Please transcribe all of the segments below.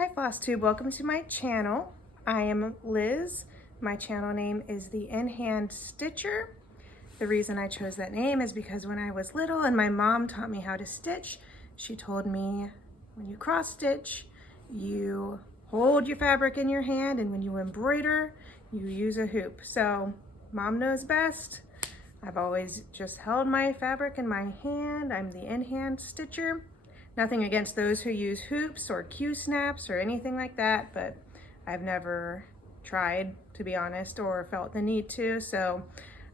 Hi Flosstube, welcome to my channel. I am Liz. My channel name is the In-Hand Stitcher. The reason I chose that name is because when I was little and my mom taught me how to stitch, she told me when you cross stitch, you hold your fabric in your hand, and when you embroider, you use a hoop. So mom knows best. I've always just held my fabric in my hand. I'm the in-hand stitcher. Nothing against those who use hoops or Q-snaps or anything like that, but I've never tried, to be honest, or felt the need to, so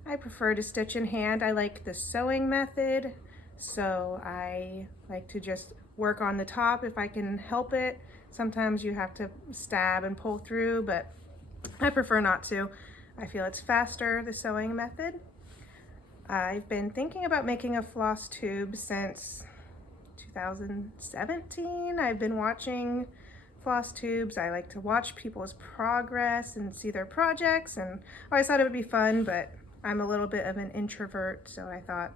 I prefer to stitch in hand. I like the sewing method, so I like to just work on the top if I can help it. Sometimes you have to stab and pull through, but I prefer not to. I feel it's faster, the sewing method. I've been thinking about making a floss tube since 2017. I've been watching floss tubes. I like to watch people's progress and see their projects, and I always thought it would be fun, but I'm a little bit of an introvert, so I thought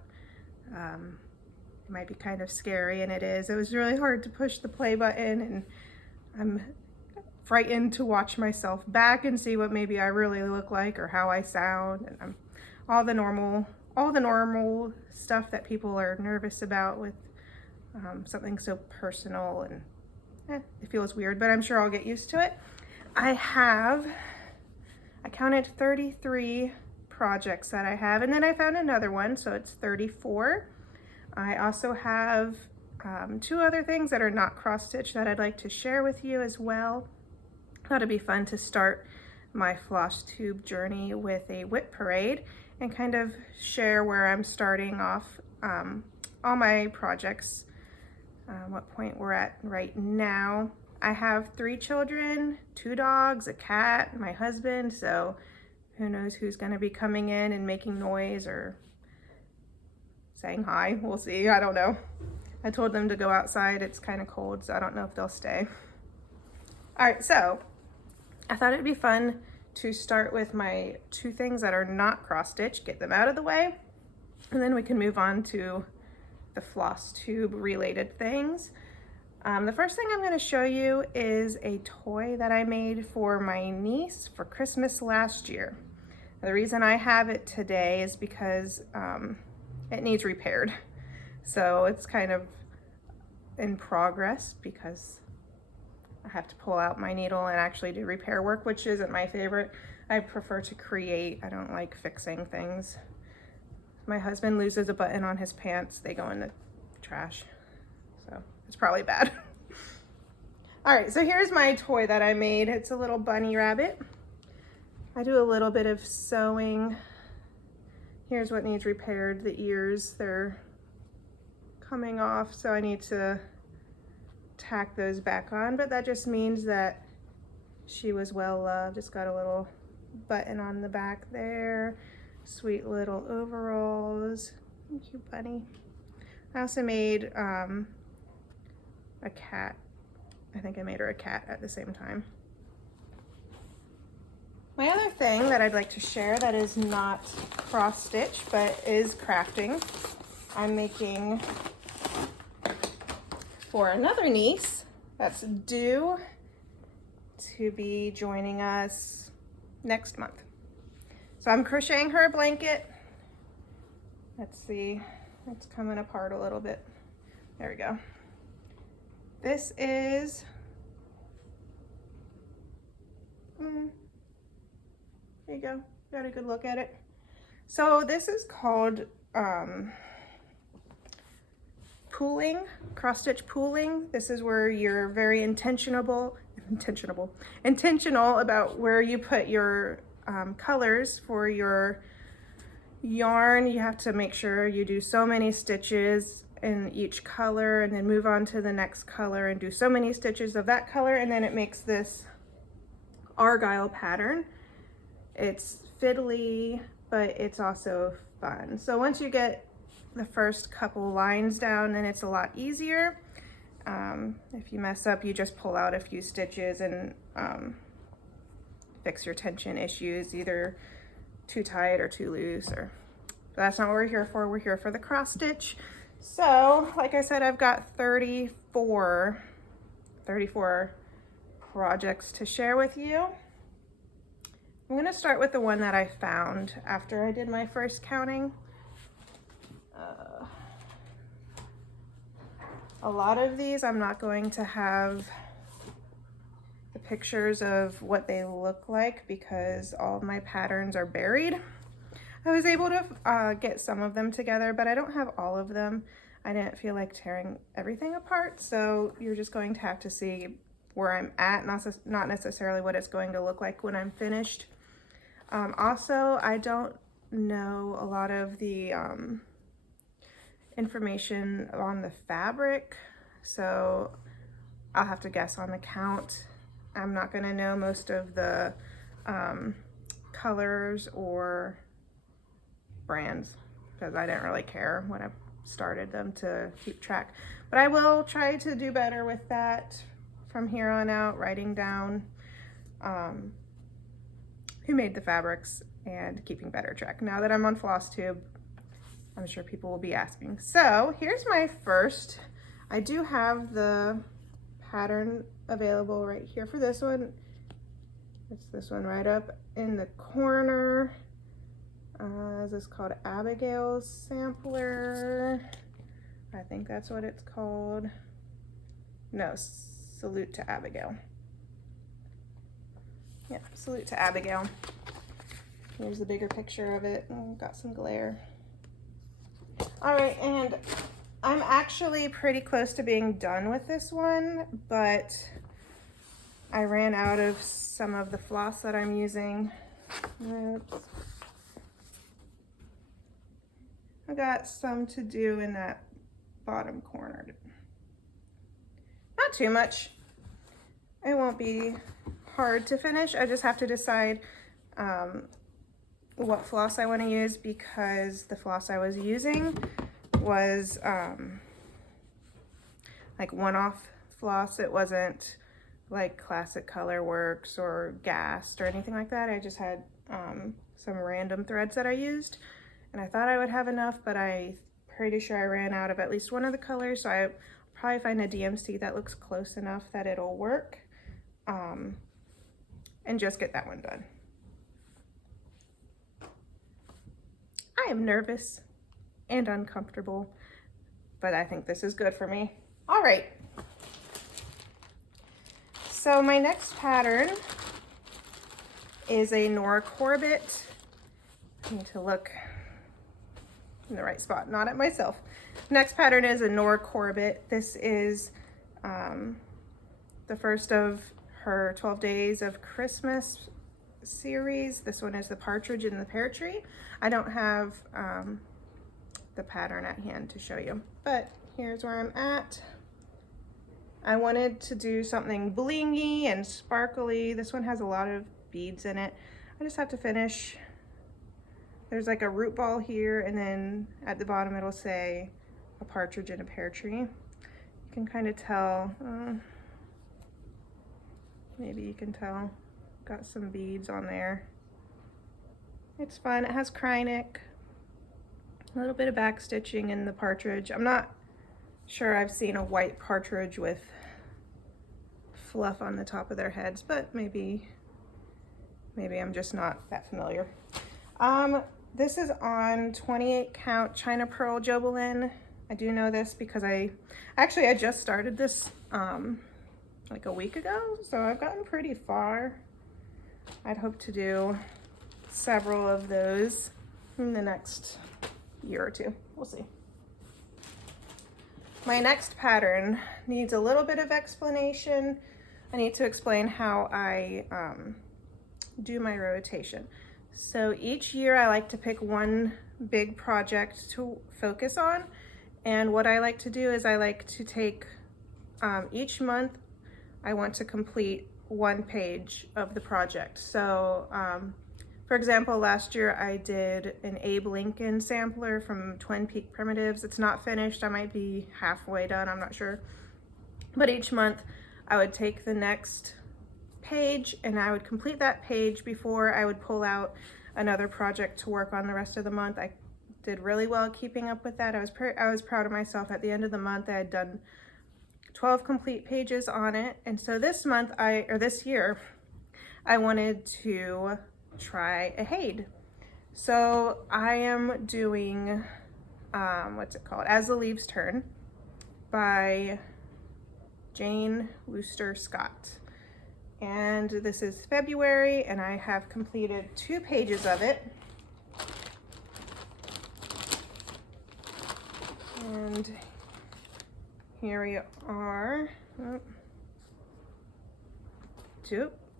it might be kind of scary, and it is. It was really hard to push the play button, and I'm frightened to watch myself back and see what maybe I really look like or how I sound, and all the normal stuff that people are nervous about with something so personal, and it feels weird, but I'm sure I'll get used to it. I counted 33 projects that I have, and then I found another one, so it's 34. I also have 2 other things that are not cross-stitch that I'd like to share with you as well. I thought it'd be fun to start my floss tube journey with a WIP parade and kind of share where I'm starting off all my projects, what point we're at right now. I have 3 children, 2 dogs, a cat, my husband, so who knows who's going to be coming in and making noise or saying hi. We'll see. I don't know. I told them to go outside. It's kind of cold, so I don't know if they'll stay. All right, so I thought it'd be fun to start with my 2 things that are not cross-stitch, get them out of the way, and then we can move on to the floss tube related things. The first thing I'm going to show you is a toy that I made for my niece for Christmas last year. The reason I have it today is because it needs repaired. So it's kind of in progress because I have to pull out my needle and actually do repair work, which isn't my favorite. I prefer to create. I don't like fixing things. My husband loses a button on his pants, they go in the trash. So it's probably bad. All right, so here's my toy that I made. It's a little bunny rabbit. I do a little bit of sewing. Here's what needs repaired. The ears, they're coming off, so I need to tack those back on, but that just means that she was well loved. It's got a little button on the back there. Sweet little overalls. Thank you, bunny. I also made a cat. I think I made her a cat at the same time. My other thing that I'd like to share that is not cross-stitch but is crafting, I'm making for another niece that's due to be joining us next month. So I'm crocheting her a blanket. Let's see, it's coming apart a little bit. There we go. This is, there you go, got a good look at it. So this is called pooling, cross-stitch pooling. This is where you're very intentional about where you put your colors for your yarn. You have to make sure you do so many stitches in each color and then move on to the next color and do so many stitches of that color, and then it makes this argyle pattern. It's fiddly, but it's also fun. So once you get the first couple lines down, then it's a lot easier. If you mess up, you just pull out a few stitches and fix your tension issues, either too tight or too loose, but that's not what we're here for. We're here for the cross stitch. So like I said, I've got 34 projects to share with you. I'm going to start with the one that I found after I did my first counting. A lot of these I'm not going to have the pictures of what they look like because all of my patterns are buried. I was able to get some of them together, but I don't have all of them. I didn't feel like tearing everything apart, so you're just going to have to see where I'm at, not necessarily what it's going to look like when I'm finished. Also, I don't know a lot of the information on the fabric, so I'll have to guess on the count. I'm not going to know most of the colors or brands because I didn't really care when I started them to keep track, but I will try to do better with that from here on out, writing down who made the fabrics and keeping better track. Now that I'm on Flosstube, I'm sure people will be asking. So here's my first. I do have the pattern available right here for this one. It's this one right up in the corner. This is called Abigail's Sampler. I think that's what it's called. No, Salute to Abigail. Yeah, Salute to Abigail. Here's the bigger picture of it. Oh, got some glare. All right, and I'm actually pretty close to being done with this one, but I ran out of some of the floss that I'm using. Oops. I got some to do in that bottom corner. Not too much. It won't be hard to finish. I just have to decide what floss I want to use because the floss I was using was like one-off floss. It wasn't like Classic Color Works or Gassed or anything like that. I just had some random threads that I used, and I thought I would have enough, but I'm pretty sure I ran out of at least one of the colors, so I'll probably find a DMC that looks close enough that it'll work, and just get that one done. I am nervous and uncomfortable, but I think this is good for me. All right. So my next pattern is a Nora Corbett. I need to look in the right spot, not at myself. Next pattern is a Nora Corbett. This is the first of her 12 Days of Christmas series. This one is the Partridge in the Pear Tree. I don't have the pattern at hand to show you, but here's where I'm at. I wanted to do something blingy and sparkly. This one has a lot of beads in it. I just have to finish. There's like a root ball here, and then at the bottom it'll say a partridge in a pear tree. You can kind of tell, maybe you can tell, got some beads on there. It's fun. It has Krynic, a little bit of back stitching in the partridge. I'm not sure I've seen a white partridge with fluff on the top of their heads, but maybe I'm just not that familiar. This is on 28 count China Pearl Jobelin. I do know this because I just started this like a week ago, so I've gotten pretty far. I'd hope to do several of those in the next year or two. We'll see. My next pattern needs a little bit of explanation. I need to explain how I do my rotation. So each year I like to pick one big project to focus on, and what I like to do is I like to take each month I want to complete one page of the project. So for example, last year I did an Abe Lincoln sampler from Twin Peak Primitives. It's not finished. I might be halfway done, I'm not sure. But each month I would take the next page and I would complete that page before I would pull out another project to work on the rest of the month. I did really well keeping up with that. I was proud of myself. At the end of the month I had done 12 complete pages on it. And so this month, this year, I wanted to try a Haid. So I am doing, what's it called? As the Leaves Turn by Jane Wooster Scott. And this is February, and I have completed 2 pages of it. And here we are.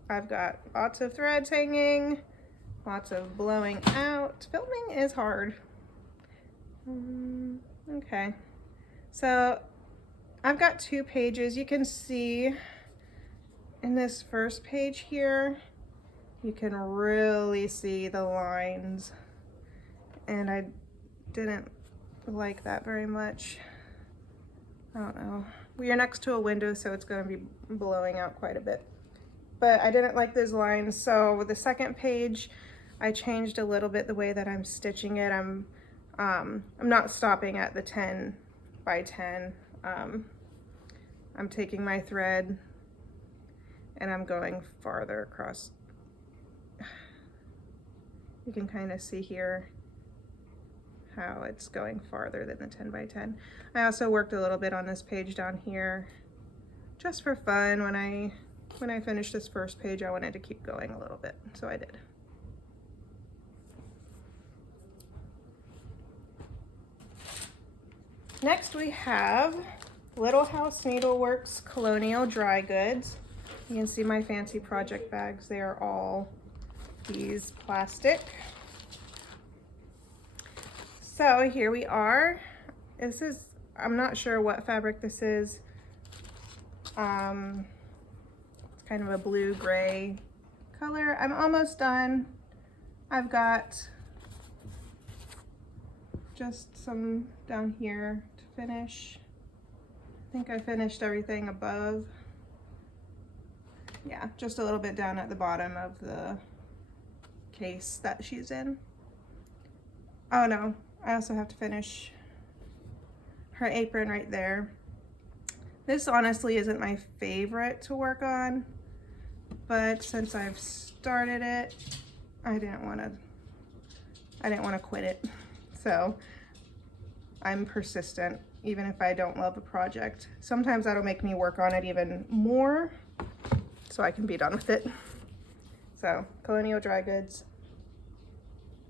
I've got lots of threads hanging, lots of blowing out. Filming is hard. Okay, so I've got 2 pages. You can see in this first page here, you can really see the lines, and I didn't like that very much. I don't know. We are next to a window, so it's going to be blowing out quite a bit. But I didn't like those lines, so with the second page, I changed a little bit the way that I'm stitching it. I'm not stopping at the 10 by 10. I'm taking my thread and I'm going farther across. You can kind of see here how it's going farther than the 10 by 10. I also worked a little bit on this page down here just for fun. When I finished this first page, I wanted to keep going a little bit, so I did. Next we have Little House Needleworks Colonial Dry Goods. You can see my fancy project bags. They are all these plastic. So here we are. This is, I'm not sure what fabric this is. It's kind of a blue-gray color. I'm almost done. I've got just some down here to finish. I think I finished everything above. Yeah, just a little bit down at the bottom of the case that she's in. Oh no, I also have to finish her apron right there. This honestly isn't my favorite to work on, but since I've started it, I didn't want to quit it. So I'm persistent, even if I don't love a project. Sometimes that'll make me work on it even more so I can be done with it. So Colonial Dry Goods,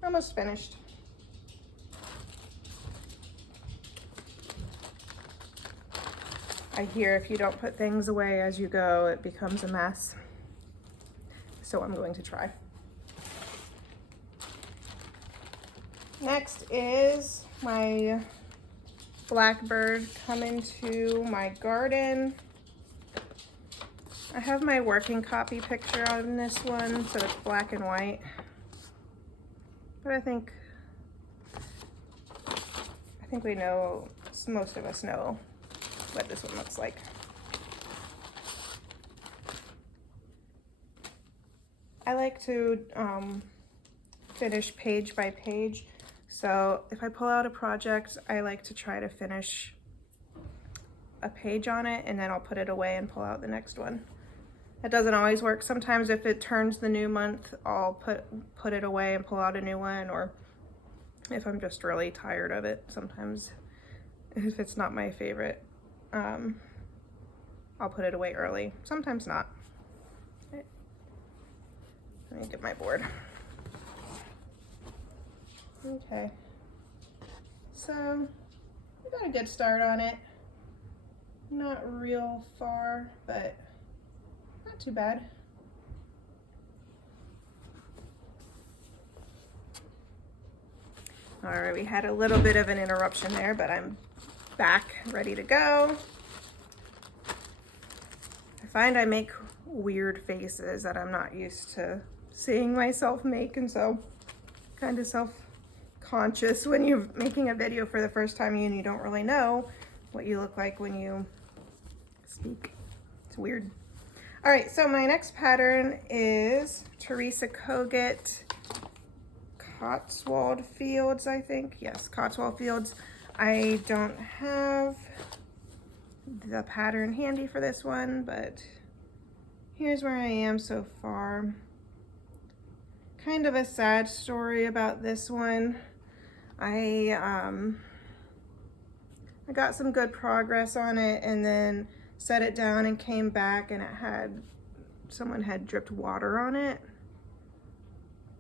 almost finished. I hear if you don't put things away as you go, it becomes a mess. So I'm going to try. Next is my blackbird coming to my garden. I have my working copy picture on this one, so it's black and white. But I think we know, most of us know what this one looks like. I like to finish page by page. So if I pull out a project, I like to try to finish a page on it, and then I'll put it away and pull out the next one. That doesn't always work. Sometimes if it turns the new month, I'll put it away and pull out a new one, or if I'm just really tired of it, sometimes if it's not my favorite, I'll put it away early. Sometimes not. Let me get my board. Okay, so we got a good start on it. Not real far, but not too bad. All right, we had a little bit of an interruption there, but I'm back, ready to go. I find I make weird faces that I'm not used to seeing myself make, and so kind of self-conscious when you're making a video for the first time and you don't really know what you look like when you speak. It's weird. All right, so my next pattern is Teresa Kogut Cotswold Fields, I think. Yes, Cotswold Fields. I don't have the pattern handy for this one, but here's where I am so far. Kind of a sad story about this one. I got some good progress on it and then set it down and came back and someone had dripped water on it.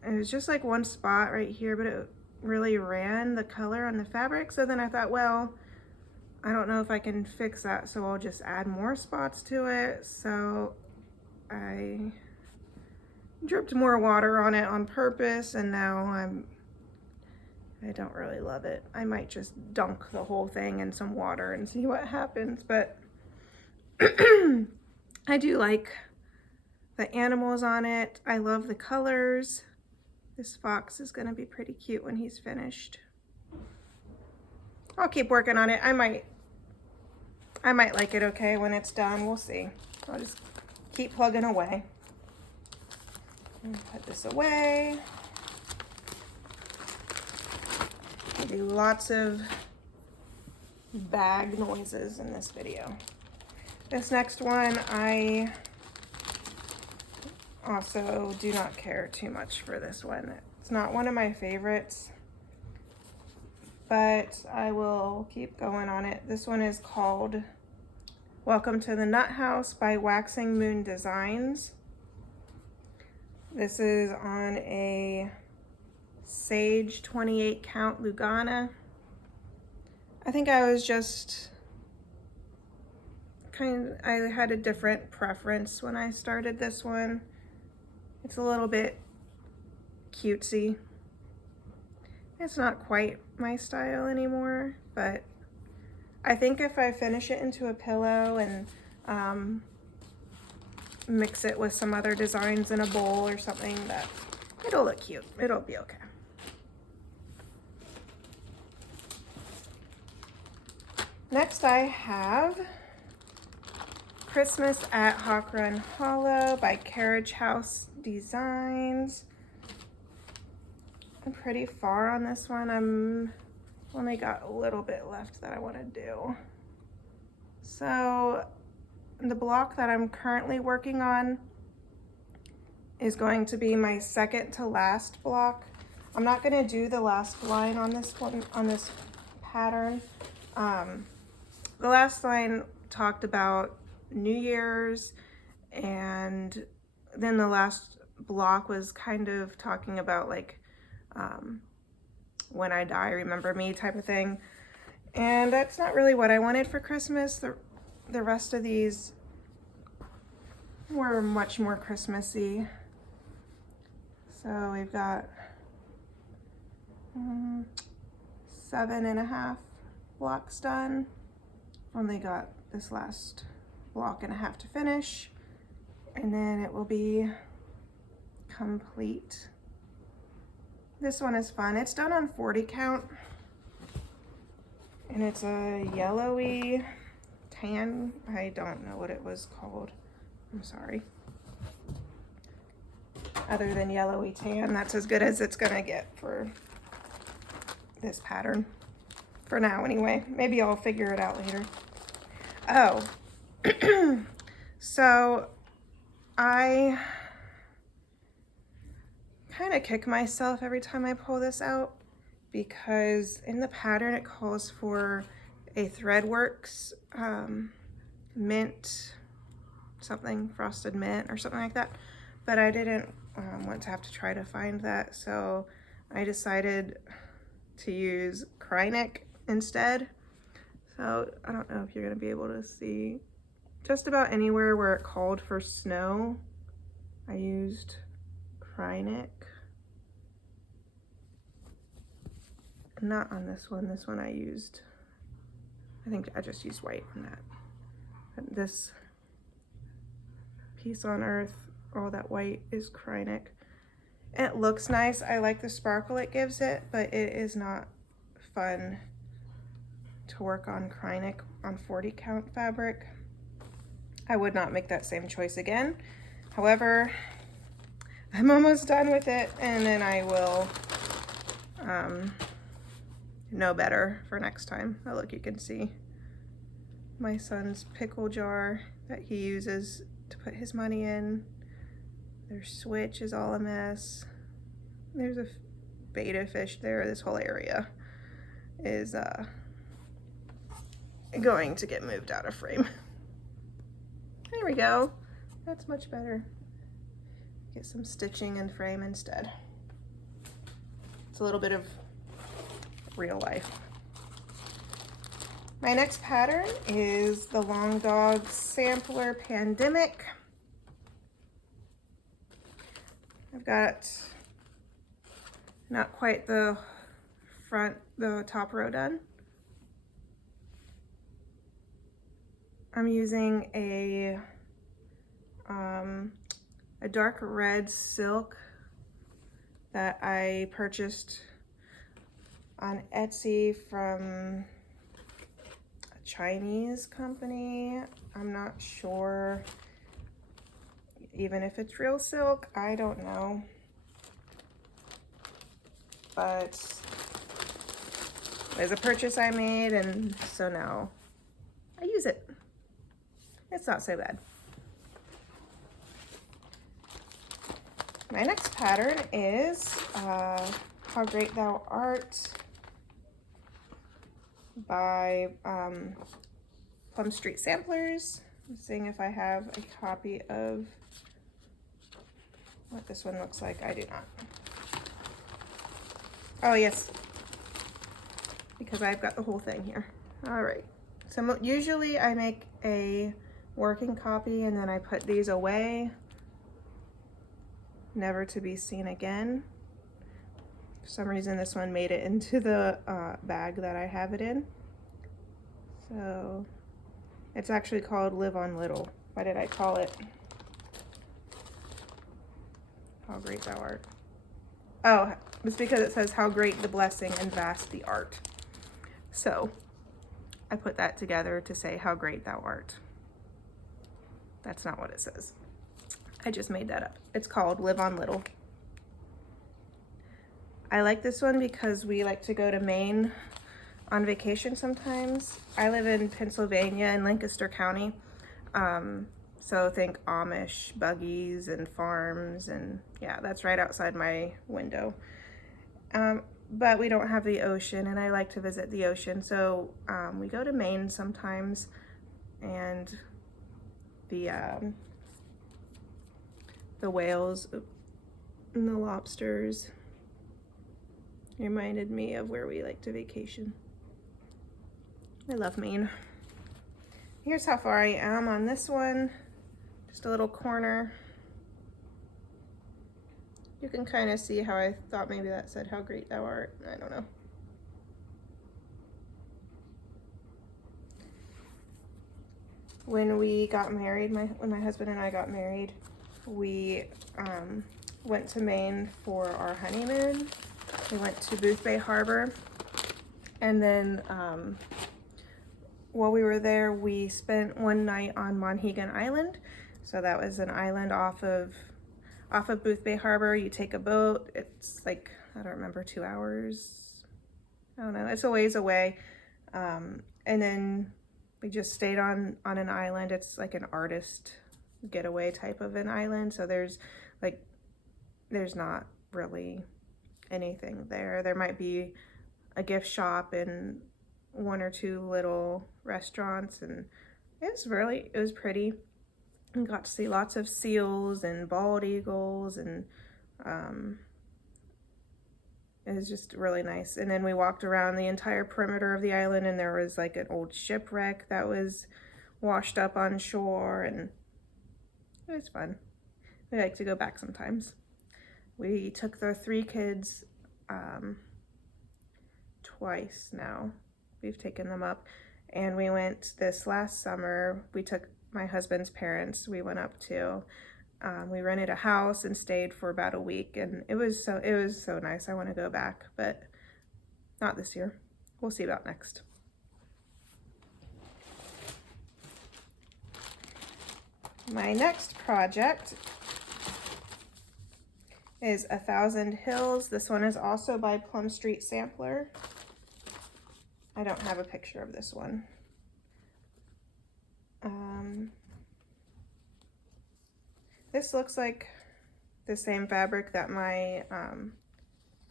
And it was just like one spot right here, but it really ran the color on the fabric. So then I thought, well, I don't know if I can fix that, so I'll just add more spots to it. So I dripped more water on it on purpose, and now I don't really love it. I might just dunk the whole thing in some water and see what happens, but I do like the animals on it. I love the colors. This fox is gonna be pretty cute when he's finished. I'll keep working on it. I might like it okay when it's done. We'll see. I'll just keep plugging away. Put this away. I do lots of bag noises in this video. This next one, I also do not care too much for this one. It's not one of my favorites, but I will keep going on it. This one is called Welcome to the Nut House by Waxing Moon Designs. This is on a Sage 28 count Lugana. I think I was just I had a different preference when I started this one. It's a little bit cutesy. It's not quite my style anymore, but I think if I finish it into a pillow and mix it with some other designs in a bowl or something, that it'll look cute. It'll be okay. Next I have Christmas at Hawk Run Hollow by Carriage House Designs. I'm pretty far on this one. I'm only got a little bit left that I want to do. So the block that I'm currently working on is going to be my second to last block. I'm not going to do the last line on this one, on this pattern. The last line talked about New Year's, and then the last block was kind of talking about like when I die, remember me type of thing. And that's not really what I wanted for Christmas. The rest of these were much more Christmassy. So we've got 7.5 blocks done. Only got this last block and a half to finish, and then it will be complete. This one is fun. It's done on 40 count, and it's a yellowy tan. I don't know what it was called. I'm sorry. Other than yellowy tan, that's as good as it's gonna get for this pattern. For now, anyway. Maybe I'll figure it out later. Oh, so I kind of kick myself every time I pull this out, because in the pattern it calls for a Threadworks mint something, frosted mint or something like that, but I didn't want to have to try to find that, so I decided to use Krynic instead. So I don't know if you're going to be able to see. Just about anywhere where it called for snow, I used Krynic. Not on this one. This one I think I just used white on that. But this piece on Earth, all that white is Krynic. And it looks nice. I like the sparkle it gives it, but it is not fun to work on Krynic on 40 count fabric. I would not make that same choice again. However, I'm almost done with it, and then I will know better for next time. Oh, look, you can see my son's pickle jar that he uses to put his money in. Their switch is all a mess. There's a betta fish there. This whole area is going to get moved out of frame. There we go. That's much better. Get some stitching in frame instead. It's a little bit of real life. My next pattern is the Long Dog Sampler Pandemic. I've got not quite the top row done. I'm using a dark red silk that I purchased on Etsy from a Chinese company. I'm not sure even if it's real silk. I don't know. But it was a purchase I made, and so now I use it. It's not so bad. My next pattern is How Great Thou Art by Plum Street Samplers. I'm seeing if I have a copy of what this one looks like. I do not. Oh yes, because I've got the whole thing here. All right, so usually I make a working copy and then I put these away, never to be seen again. For some reason this one made it into the bag that I have it in. So it's actually called Live on Little. Why did I call it How Great Thou Art? Oh, it's because it says how great the blessing and vast the art. So I put that together to say how great thou art. That's not what it says. I just made that up. It's called Live on Little. I like this one because we like to go to Maine on vacation sometimes. I live in Pennsylvania in Lancaster County. So think Amish buggies and farms, and yeah, that's right outside my window. But we don't have the ocean, and I like to visit the ocean. So we go to Maine sometimes, and the whales and the lobsters reminded me of where we like to vacation. I love Maine. Here's how far I am on this one. Just a little corner. You can kind of see how I thought maybe that said how great thou art. I don't know. When we got married, when my husband and I got married, we went to Maine for our honeymoon. We went to Boothbay Harbor, and then while we were there, we spent one night on Monhegan Island. So that was an island off of Boothbay Harbor. You take a boat. It's like, I don't remember, 2 hours. I don't know. It's a ways away. And then we just stayed on an island. It's like an artist getaway type of an island. So there's not really anything there. There might be a gift shop and 1 or 2 little restaurants, and it was pretty. And got to see lots of seals and bald eagles, and it was just really nice. And then we walked around the entire perimeter of the island, and there was like an old shipwreck that was washed up on shore, and it was fun. We like to go back sometimes. We took the 3 kids twice now. We've taken them up, and we went this last summer. We took my husband's parents. We went up to, we rented a house and stayed for about a week, and it was so nice. I want to go back, but not this year. We'll see about next. My next project is 1,000 Hills. This one is also by Plum Street Sampler. I don't have a picture of this one. This looks like the same fabric that my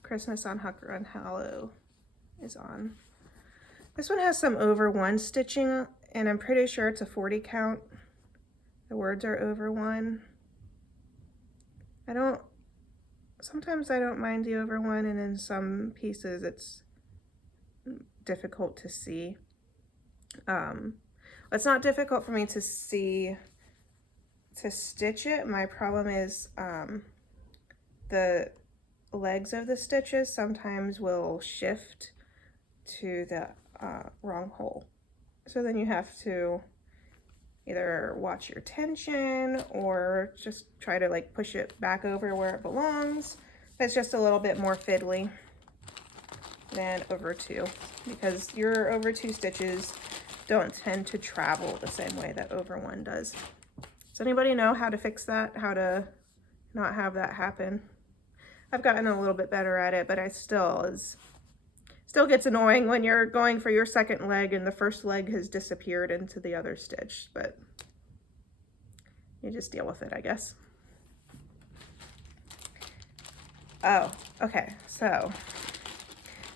Christmas on Hook Run Hollow is on. This one has some over 1 stitching, and I'm pretty sure it's a 40 count. The words are over 1. Sometimes I don't mind the over 1, and in some pieces it's difficult to see. It's not difficult for me to see to stitch it. My problem is the legs of the stitches sometimes will shift to the wrong hole. So then you have to either watch your tension or just try to like push it back over where it belongs. It's just a little bit more fiddly than over 2, because your over 2 stitches don't tend to travel the same way that over 1 does. Does anybody know how to fix that? How to not have that happen? I've gotten a little bit better at it, but I still gets annoying when you're going for your second leg and the first leg has disappeared into the other stitch, but you just deal with it, I guess. Oh, okay, so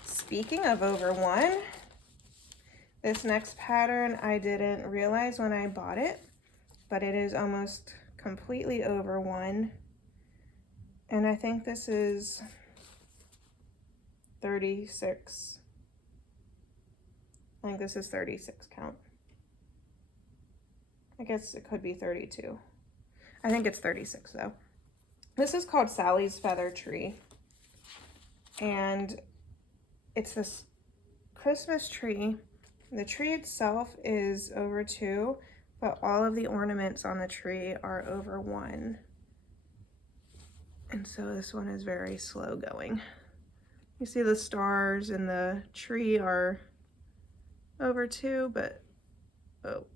speaking of over 1, this next pattern I didn't realize when I bought it, but it is almost completely over 1. And I think this is 36. I think this is 36 count. I guess it could be 32. I think it's 36 though. This is called Sally's Feather Tree. And it's this Christmas tree. The tree itself is over 2, but all of the ornaments on the tree are over 1. And so this one is very slow going. You see the stars and the tree are over 2, but oh,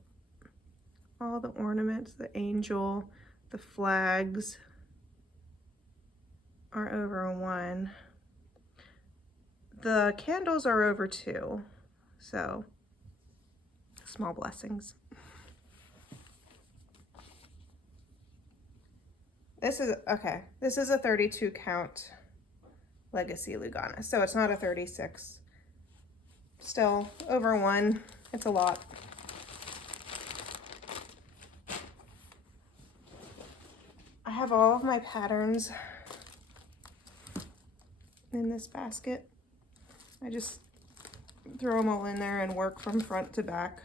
all the ornaments, the angel, the flags are over 1. The candles are over 2, so small blessings. This is a 32 count Legacy Lugana, so it's not a 36. Still over 1, it's a lot. I have all of my patterns in this basket. I just throw them all in there and work from front to back.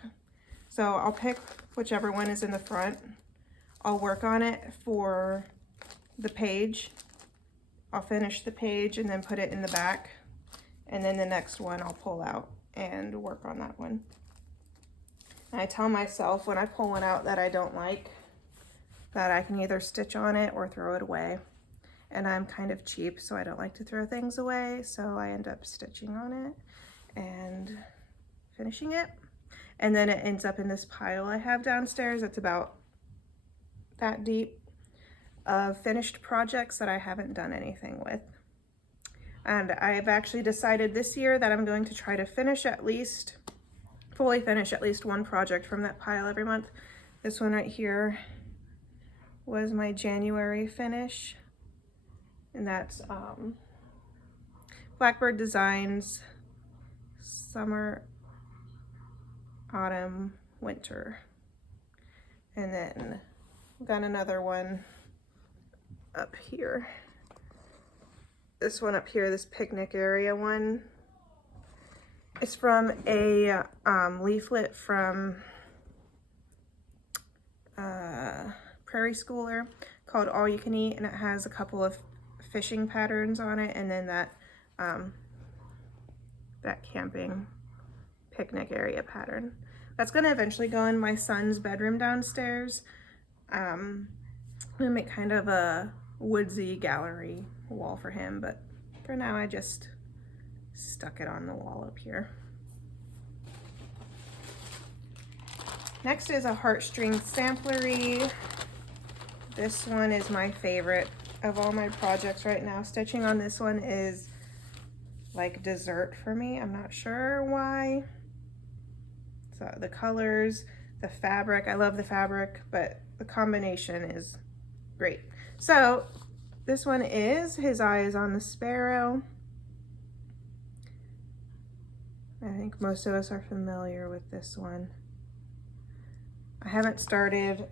So I'll pick whichever one is in the front. I'll work on it for the page. I'll finish the page and then put it in the back. And then the next one I'll pull out and work on that one. And I tell myself when I pull one out that I don't like, that I can either stitch on it or throw it away. And I'm kind of cheap, so I don't like to throw things away. So I end up stitching on it and finishing it. And then it ends up in this pile I have downstairs that's about that deep of finished projects that I haven't done anything with. And I've actually decided this year that I'm going to try to fully finish at least one project from that pile every month. This one right here was my January finish, and that's Blackbird Designs Summer, Autumn, Winter. And then I've got another one up here. This one up here, this picnic area one. It's from a leaflet from Prairie Schooler called All You Can Eat, and it has a couple of fishing patterns on it, and then that that camping picnic area pattern. That's gonna eventually go in my son's bedroom downstairs. I'm gonna make kind of a woodsy gallery wall for him, but for now I just stuck it on the wall up here. Next is a heartstring samplery. This one is my favorite of all my projects right now. Stitching on this one is like dessert for me. I'm not sure why. So the colors, the fabric. I love the fabric, but the combination is great. So this one is His Eye is on the Sparrow. I think most of us are familiar with this one. I haven't started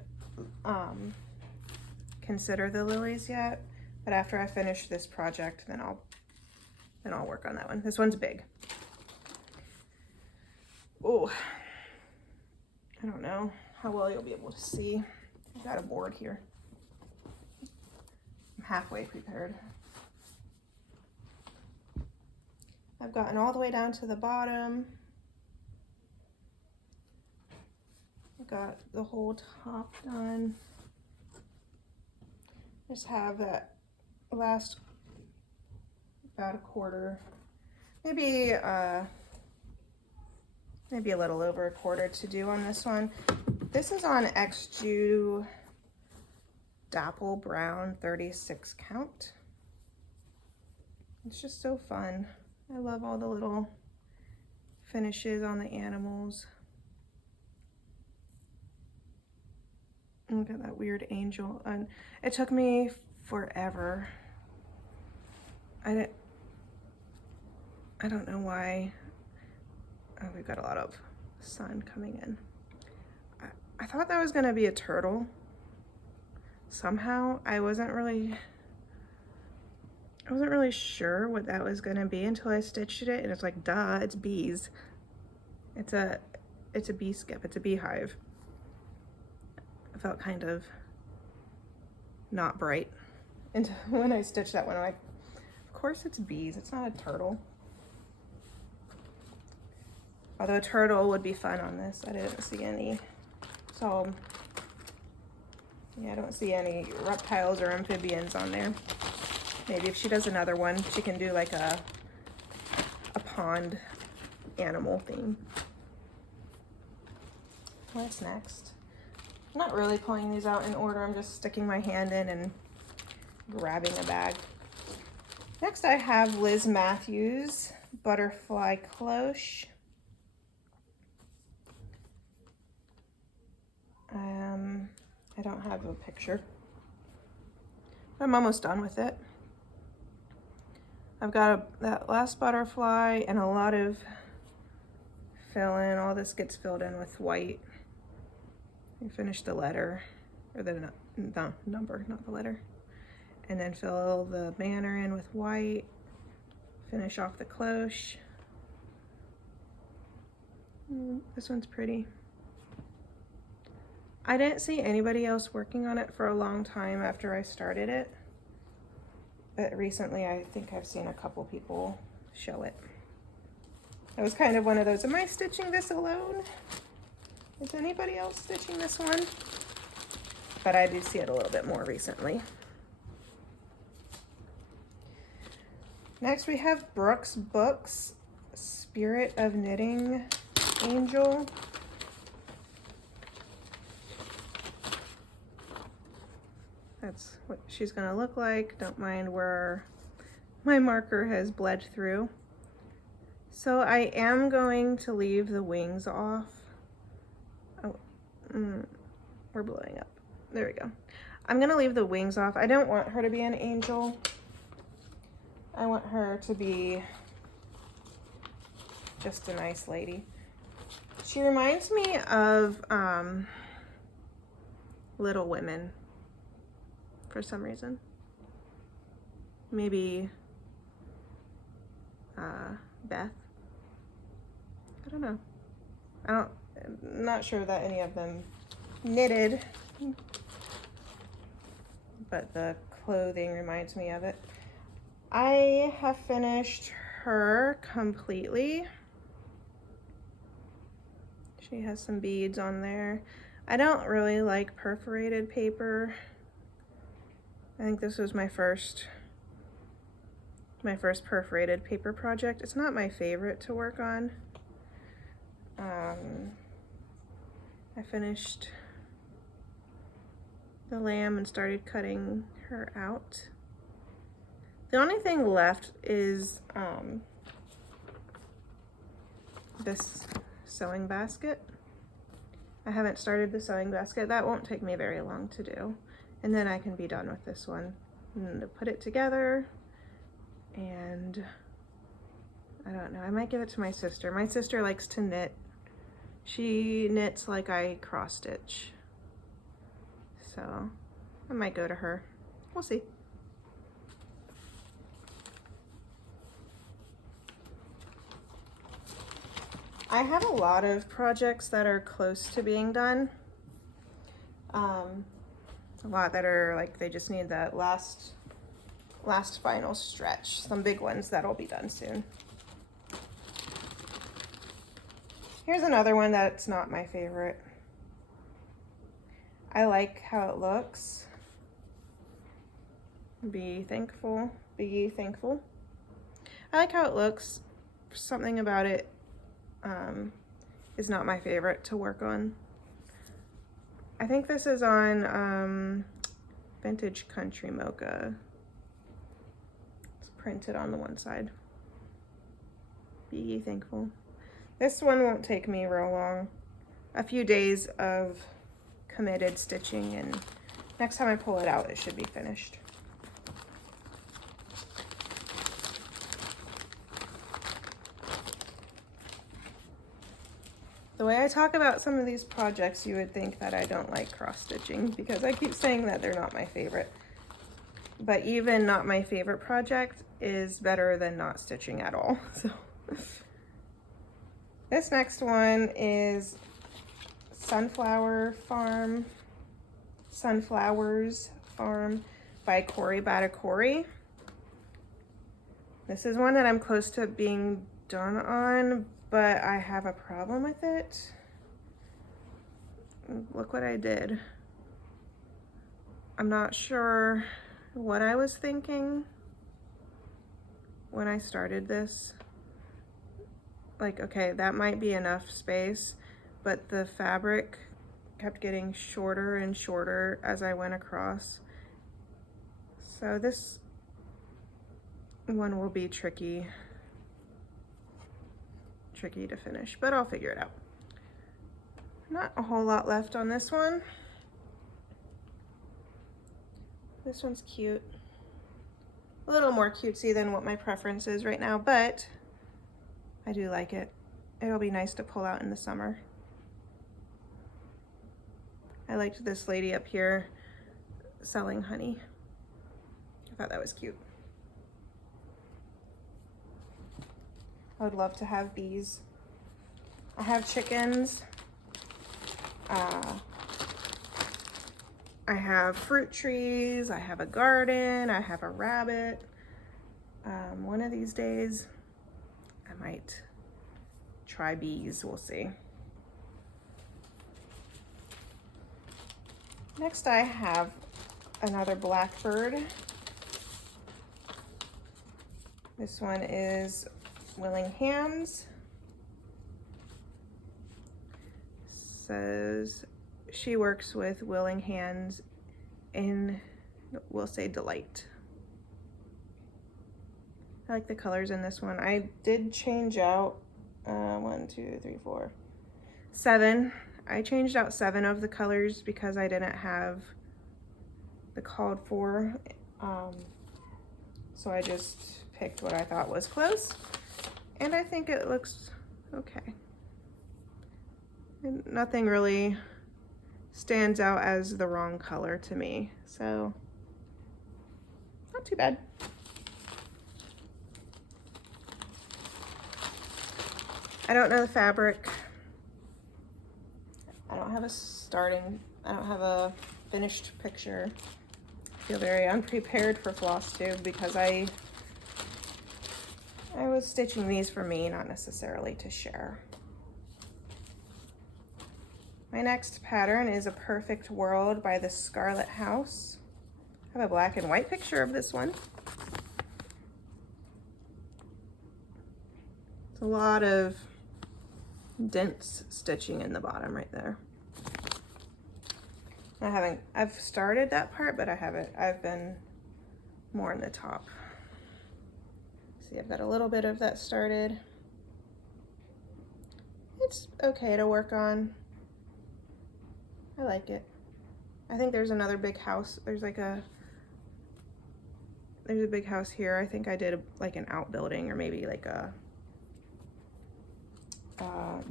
Consider the Lilies yet, but after I finish this project, then I'll work on that one. This one's big. Oh, I don't know how well you'll be able to see. I've got a board here. I'm halfway prepared. I've gotten all the way down to the bottom. I've got the whole top done. Just have that last about a quarter, maybe a little over a quarter to do on this one. This is on XJU Dapple Brown 36 count. It's just so fun. I love all the little finishes on the animals. Look at that weird angel. And it took me forever. I don't know why. Oh, we've got a lot of sun coming in. I thought that was gonna be a turtle. Somehow I wasn't really sure what that was gonna be until I stitched it, and it's like, duh, it's bees. It's a bee skip, it's a beehive. I felt kind of not bright until when I stitched that one. I'm like, of course it's bees, it's not a turtle. Although a turtle would be fun on this. I didn't see any. So yeah, I don't see any reptiles or amphibians on there. Maybe if she does another one, she can do like a pond animal theme. What's next? I'm not really pulling these out in order. I'm just sticking my hand in and grabbing a bag. Next I have Liz Matthews Butterfly Cloche. I don't have a picture. I'm almost done with it. I've got that last butterfly and a lot of fill in. All this gets filled in with white. You finish the letter, or the number, not the letter. And then fill the banner in with white. Finish off the cloche. This one's pretty. I didn't see anybody else working on it for a long time after I started it. But recently I think I've seen a couple people show it. It was kind of one of those, am I stitching this alone? Is anybody else stitching this one? But I do see it a little bit more recently. Next we have Brooks Books, Spirit of Knitting Angel. That's what she's gonna look like. Don't mind where my marker has bled through. So I am going to leave the wings off. Oh, we're blowing up. There we go. I'm gonna leave the wings off. I don't want her to be an angel. I want her to be just a nice lady. She reminds me of Little Women for some reason. Maybe Beth. I don't know. I'm not sure that any of them knitted, but the clothing reminds me of it. I have finished her completely. She has some beads on there. I don't really like perforated paper. I think this was my first perforated paper project. It's not my favorite to work on. I finished the lamb and started cutting her out. The only thing left is this sewing basket. I haven't started the sewing basket. That won't take me very long to do. And then I can be done with this one. And to put it together, and I don't know, I might give it to my sister. My sister likes to knit. She knits like I cross stitch. So I might go to her. We'll see. I have a lot of projects that are close to being done. A lot that are like, they just need that last final stretch. Some big ones that'll be done soon. Here's another one that's not my favorite. I like how it looks. Be thankful, be ye thankful. I like how it looks. Something about it is not my favorite to work on. I think this is on Vintage Country Mocha. It's printed on the one side. Be ye thankful. This one won't take me real long. A few days of committed stitching, and next time I pull it out, it should be finished. The way I talk about some of these projects, you would think that I don't like cross stitching because I keep saying that they're not my favorite. But even not my favorite project is better than not stitching at all. So this next one is Sunflowers Farm by Corey Badacorey. This is one that I'm close to being done on, but I have a problem with it. Look what I did. I'm not sure what I was thinking when I started this. Like, okay, that might be enough space, but the fabric kept getting shorter and shorter as I went across. So this one will be tricky to finish, but I'll figure it out. Not a whole lot left on this one. This one's cute. A little more cutesy than what my preference is right now, but I do like it. It'll be nice to pull out in the summer. I liked this lady up here selling honey. I thought that was cute. I would love to have bees. I have chickens. I have fruit trees. I have a garden. I have a rabbit. One of these days, I might try bees. We'll see. Next, I have another blackbird. This one is Willing Hands. Says she works with willing hands in, we'll say, delight. I like the colors in this one. I did change out 7. I changed out 7 of the colors because I didn't have the called for. So I just picked what I thought was close, and I think it looks okay. And nothing really stands out as the wrong color to me, so not too bad. I don't know the fabric. I don't have a finished picture. I feel very unprepared for Flosstube because I was stitching these for me, not necessarily to share. My next pattern is A Perfect World by the Scarlet House. I have a black and white picture of this one. It's a lot of dense stitching in the bottom right there. I've started that part, but I've been more in the top. See, I've got a little bit of that started. It's okay to work on. I like it. I think there's another big house. There's a big house here. I think I did like an outbuilding or maybe like a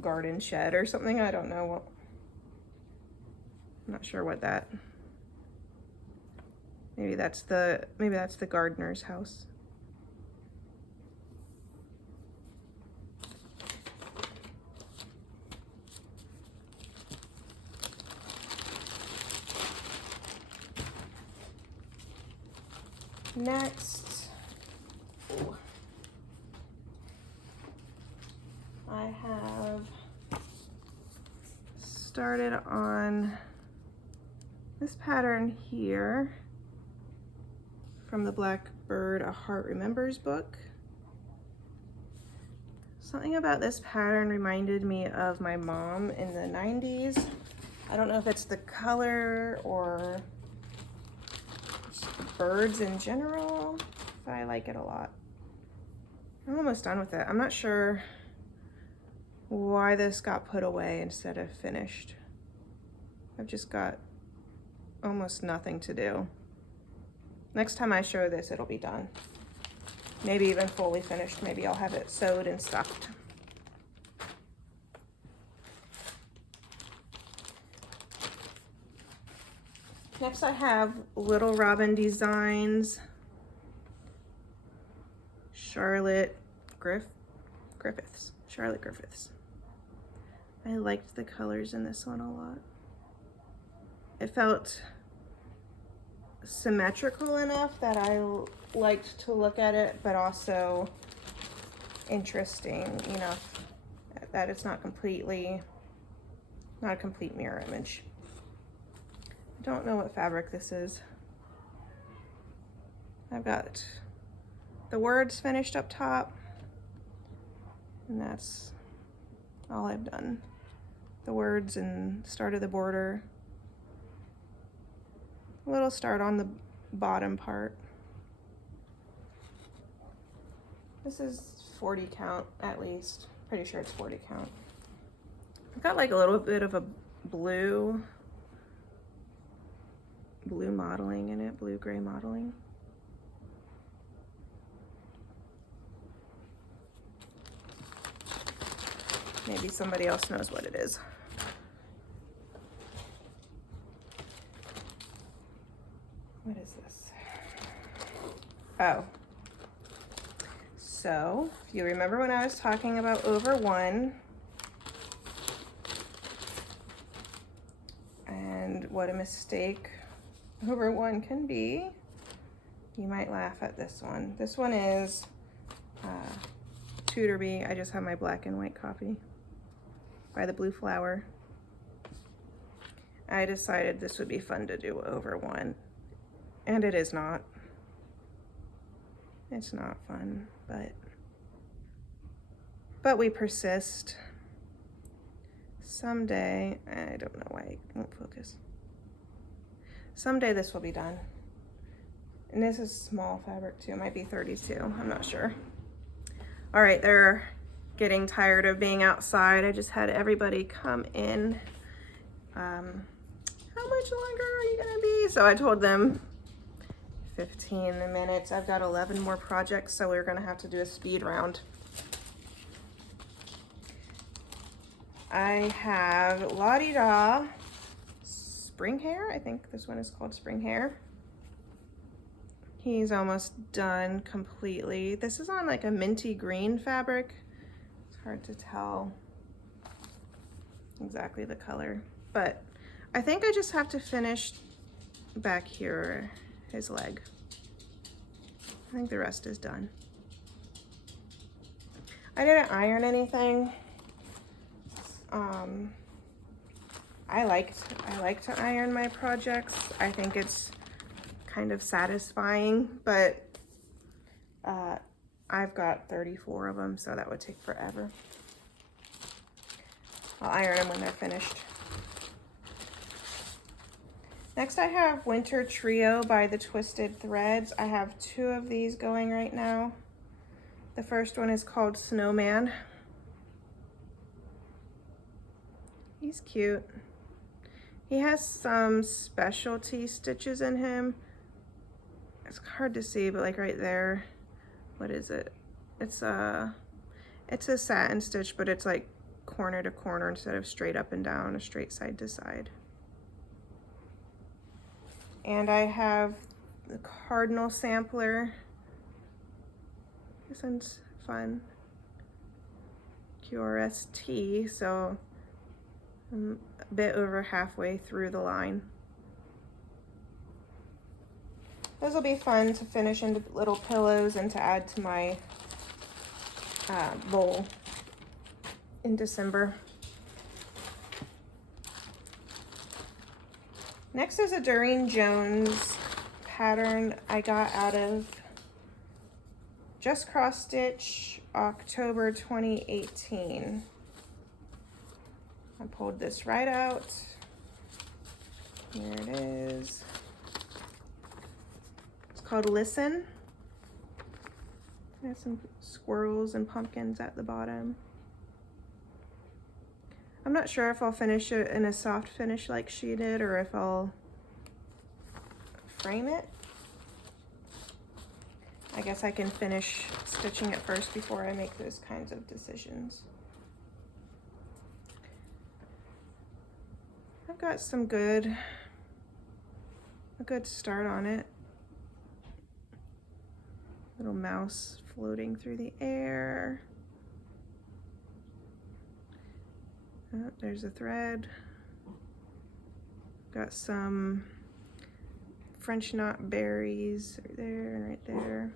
garden shed or something. I don't know. I'm not sure what that. Maybe that's the gardener's house. Next, I have started on this pattern here from the Blackbird A Heart Remembers book. Something about this pattern reminded me of my mom in the 90s. I don't know if it's the color or birds in general, but I like it a lot. I'm almost done with it. I'm not sure why this got put away instead of finished. I've just got almost nothing to do. Next time I show this, it'll be done. Maybe even fully finished. Maybe I'll have it sewed and stuffed. Next I have Little Robin Designs, Charlotte Griffiths. I liked the colors in this one a lot. It felt symmetrical enough that I liked to look at it, but also interesting enough that it's not a complete mirror image. I don't know what fabric this is. I've got the words finished up top, and that's all I've done. The words and start of the border. A little start on the bottom part. This is 40 count at least. Pretty sure it's 40 count. I've got like a little bit of a blue modeling in it, blue-gray modeling. Maybe somebody else knows what it is. What is this? Oh. So, if you remember when I was talking about over one, and what a mistake over one can be, you might laugh at this one. This one is Tudor Bee. I just have my black and white copy by the Blue Flower. I decided this would be fun to do over one, and it is not. It's not fun, but we persist. Someday, I don't know why it won't focus. Someday this will be done. And this is small fabric too, it might be 32, I'm not sure. All right, they're getting tired of being outside. I just had everybody come in. How much longer are you gonna be? So I told them 15 minutes. I've got 11 more projects, so we're gonna have to do a speed round. I have La Di Da Spring Hair. I think this one is called Spring Hair. He's almost done completely. This is on like a minty green fabric. It's hard to tell exactly the color, but I think I just have to finish back here, his leg. I think the rest is done. I didn't iron anything. I like to iron my projects. I think it's kind of satisfying, but I've got 34 of them, so that would take forever. I'll iron them when they're finished. Next I have Winter Trio by the Twisted Threads. I have 2 of these going right now. The first one is called He has some specialty stitches in him. It's hard to see, but like right there, what is it? It's a satin stitch, but it's like corner to corner instead of straight up and down, a straight side to side. And I have the Cardinal sampler. This one's fun. QRST, so I'm a bit over halfway through the line. Those will be fun to finish into little pillows and to add to my bowl in December. Next is a Doreen Jones pattern I got out of Just Cross Stitch October 2018. I pulled this right out. Here it is. It's called Listen. There's some squirrels and pumpkins at the bottom. I'm not sure if I'll finish it in a soft finish like she did or if I'll frame it. I guess I can finish stitching it first before I make those kinds of decisions. I've got a good start on it. Little mouse floating through the air. Oh, there's a thread. Got some French knot berries right there and right there.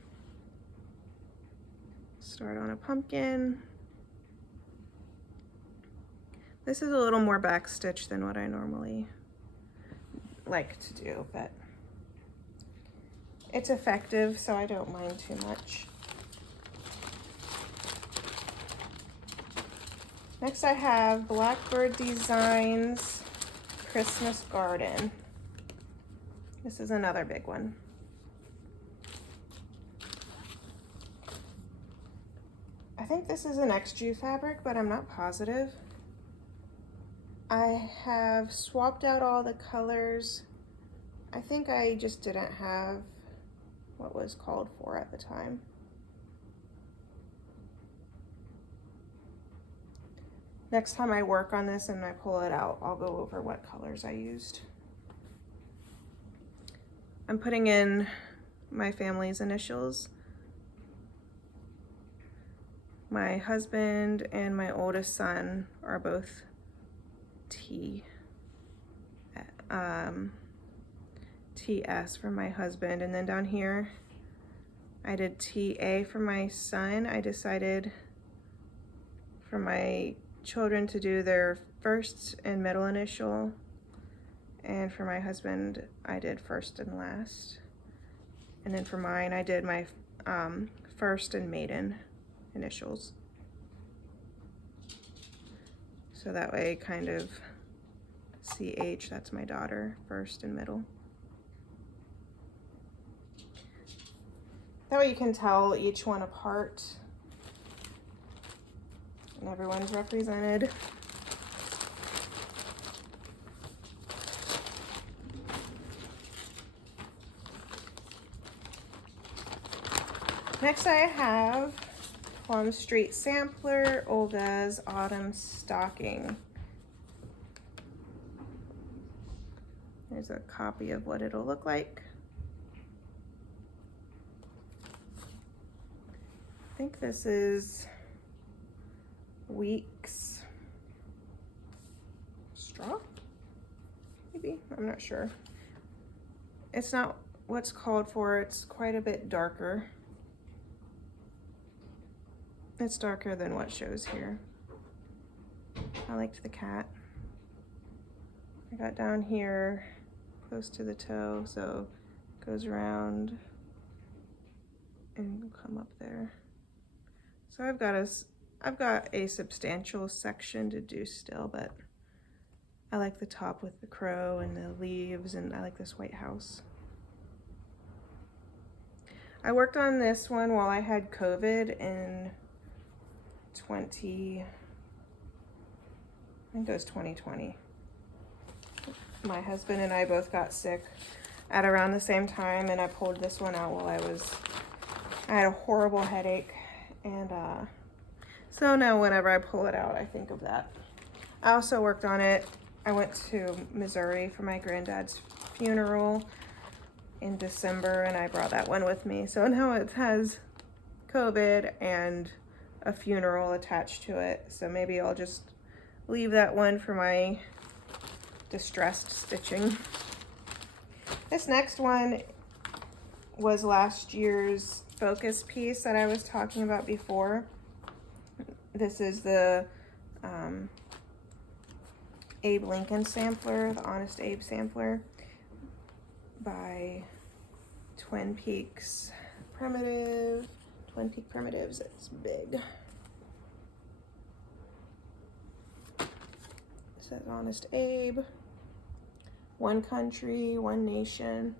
Start on a pumpkin. This is a little more backstitch than what I normally like to do, but it's effective, so I don't mind too much. Next I have Blackbird Designs Christmas Garden. This is another big one. I think this is an XG fabric, but I'm not positive. I have swapped out all the colors. I think I just didn't have what was called for at the time. Next time I work on this and I pull it out, I'll go over what colors I used. I'm putting in my family's initials. My husband and my oldest son are both T. TS for my husband, and then down here I did TA for my son. I decided for my children to do their first and middle initial, and for my husband I did first and last, and then for mine I did my first and maiden initials, so that way kind of CH, that's my daughter, first and middle. That way you can tell each one apart and everyone's represented. Next I have Plum Street Sampler, Olga's Autumn Stocking. There's a copy of what it'll look like. I think this is Weeks straw, maybe, I'm not sure. It's not what's called for, it's quite a bit darker. It's darker than what shows here. I liked the cat. I got down here close to the toe, so it goes around and will come up there. So I've got a substantial section to do still, but I like the top with the crow and the leaves, and I like this white house. I worked on this one while I had COVID in I think it was 2020. my husband and I both got sick at around the same time, and I pulled this one out while I had a horrible headache, and so now whenever I pull it out, I think of that. I also worked on it. I went to Missouri for my granddad's funeral in December, and I brought that one with me. So now it has COVID and a funeral attached to it. So maybe I'll just leave that one for my distressed stitching. This next one was last year's focus piece that I was talking about before. This is the Abe Lincoln sampler, the Honest Abe sampler by Twin Peaks Primitive. Twin Peak Primitives, it's big. It says Honest Abe. One country, one nation.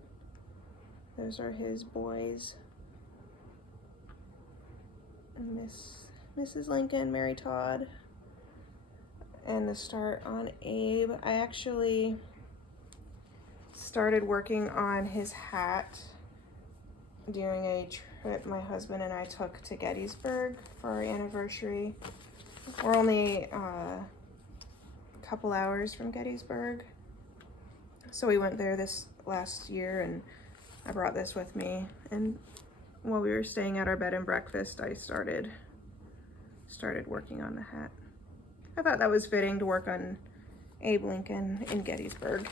Those are his boys. And Mrs. Lincoln, Mary Todd. And the start on Abe. I actually started working on his hat during a trip my husband and I took to Gettysburg for our anniversary. We're only a couple hours from Gettysburg. So we went there this last year, and I brought this with me. And while we were staying at our bed and breakfast, I started working on the hat. I thought that was fitting to work on Abe Lincoln in Gettysburg.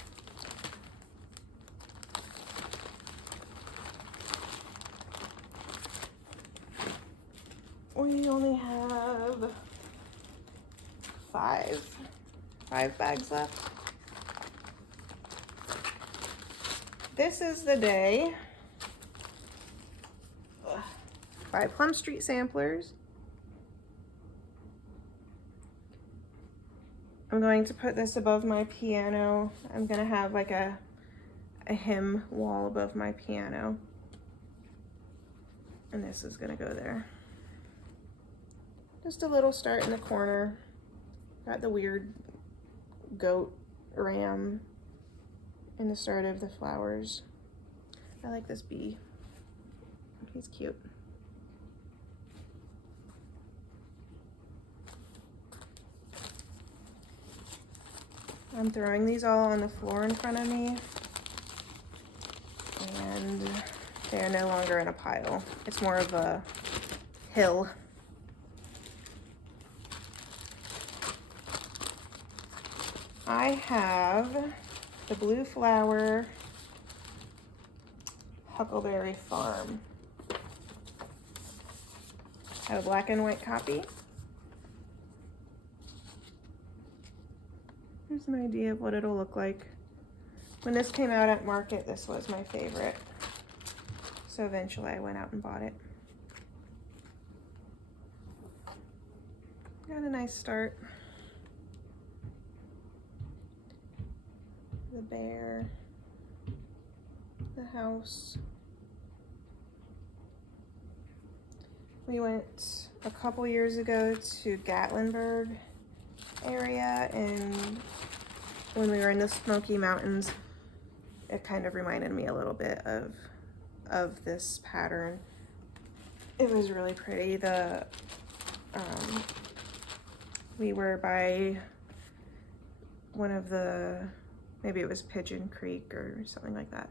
We only have five bags left. This is the day by Plum Street Samplers. I'm going to put this above my piano. I'm gonna have like a hymn wall above my piano. And this is gonna go there. Just a little start in the corner. Got the weird goat ram in the start of the flowers. I like this bee. He's cute. I'm throwing these all on the floor in front of me, and they're no longer in a pile. It's more of a hill. I have the Blue Flower Huckleberry Farm. I have a black and white copy. Here's an idea of what it'll look like. When this came out at market, this was my favorite. So eventually I went out and bought it. Got a nice start. The bear, the house. We went a couple years ago to Gatlinburg area, and when we were in the Smoky Mountains, it kind of reminded me a little bit of this pattern. It was really pretty. We were by one of the, maybe it was Pigeon Creek or something like that,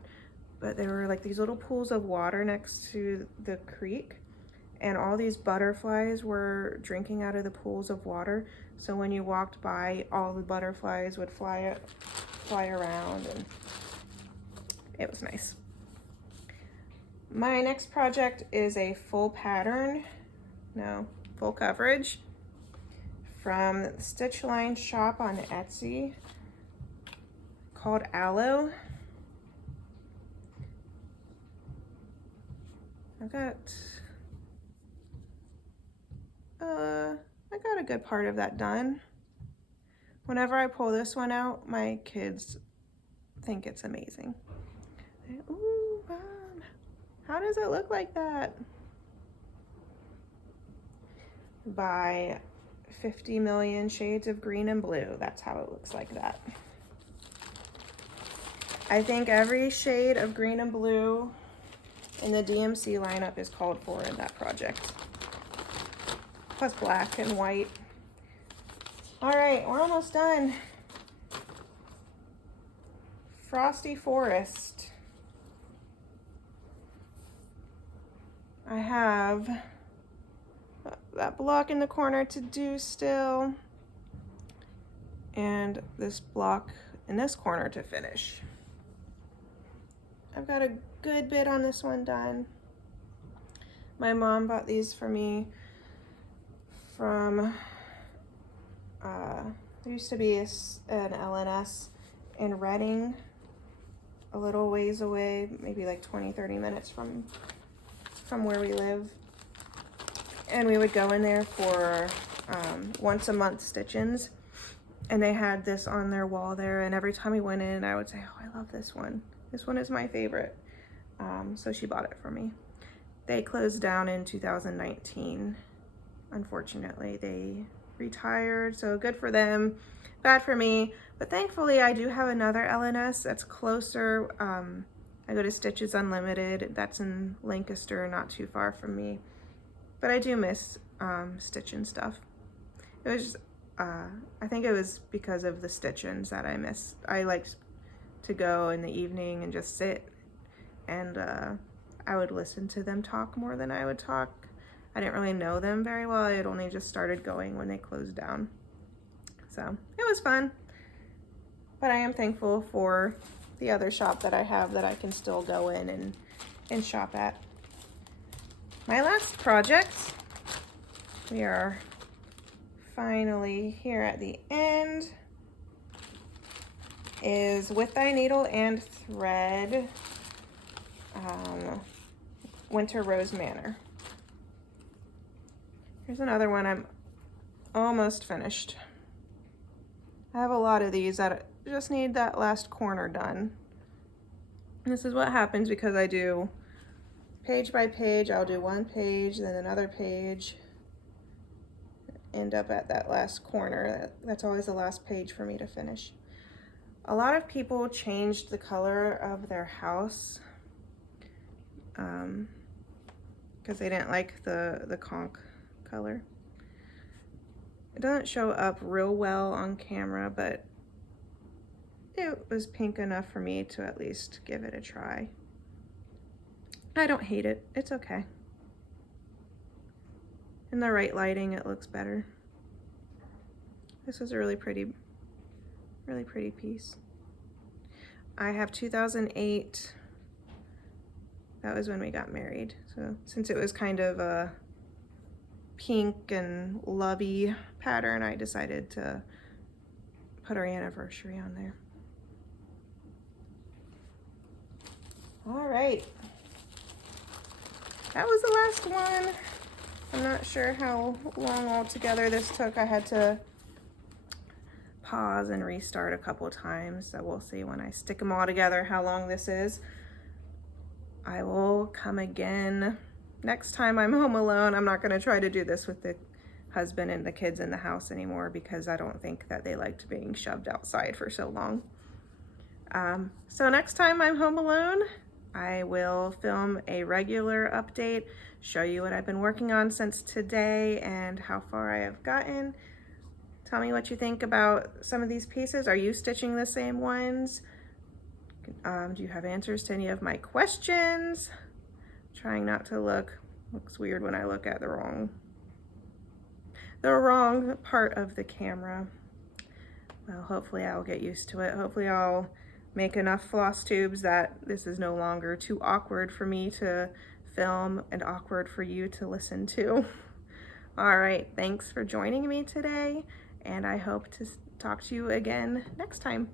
but there were like these little pools of water next to the creek, and all these butterflies were drinking out of the pools of water. So when you walked by, all the butterflies would fly around, and it was nice. My next project is a full coverage from the Stitch Line shop on Etsy called Aloe. I got a good part of that done. Whenever I pull this one out, my kids think it's amazing. Ooh, Mom, how does it look like that? By 50 Million Shades of Green and Blue. That's how it looks like that. I think every shade of green and blue in the DMC lineup is called for in that project. Plus black and white. All right, we're almost done. Frosty Forest. I have that block in the corner to do still, and this block in this corner to finish. I've got a good bit on this one done. My mom bought these for me from, there used to be an LNS in Reading, a little ways away, maybe like 20-30 minutes from where we live. And we would go in there for once a month stitch-ins. And they had this on their wall there, and every time we went in, I would say, oh, I love this one. This one is my favorite. So she bought it for me. They closed down in 2019. Unfortunately, they retired, so good for them, bad for me. But thankfully, I do have another LNS that's closer. I go to Stitches Unlimited. That's in Lancaster, not too far from me. But I do miss stitching stuff. It was just, I think it was because of the stitch-ins that I missed. I liked to go in the evening and just sit, and I would listen to them talk more than I would talk. I didn't really know them very well. I had only just started going when they closed down. So it was fun. But I am thankful for the other shop that I have that I can still go in and shop at. My last project, we are finally here at the end, is With Thy Needle and Thread, Winter Rose Manor. Here's another one I'm almost finished. I have a lot of these that just need that last corner done. And this is what happens because I do page by page. I'll do one page, then another page, end up at that last corner. That's always the last page for me to finish. A lot of people changed the color of their house because they didn't like the conch color. It doesn't show up real well on camera, but it was pink enough for me to at least give it a try. I don't hate it. It's okay. In the right lighting, it looks better. This is a really pretty piece. I have 2008. That was when we got married. So since it was kind of a pink and lovey pattern, I decided to put our anniversary on there. All right. That was the last one. I'm not sure how long altogether this took. I had to pause and restart a couple of times, so we'll see when I stick them all together how long this is. I will come again next time I'm home alone. I'm not going to try to do this with the husband and the kids in the house anymore because I don't think that they liked being shoved outside for so long. So next time I'm home alone, I will film a regular update, show you what I've been working on since today and how far I have gotten. Tell me what you think about some of these pieces. Are you stitching the same ones? Do you have answers to any of my questions? Trying not to looks weird when I look at the wrong part of the camera. Well, hopefully I'll get used to it. Hopefully I'll make enough floss tubes that this is no longer too awkward for me to film and awkward for you to listen to. All right, thanks for joining me today, and I hope to talk to you again next time.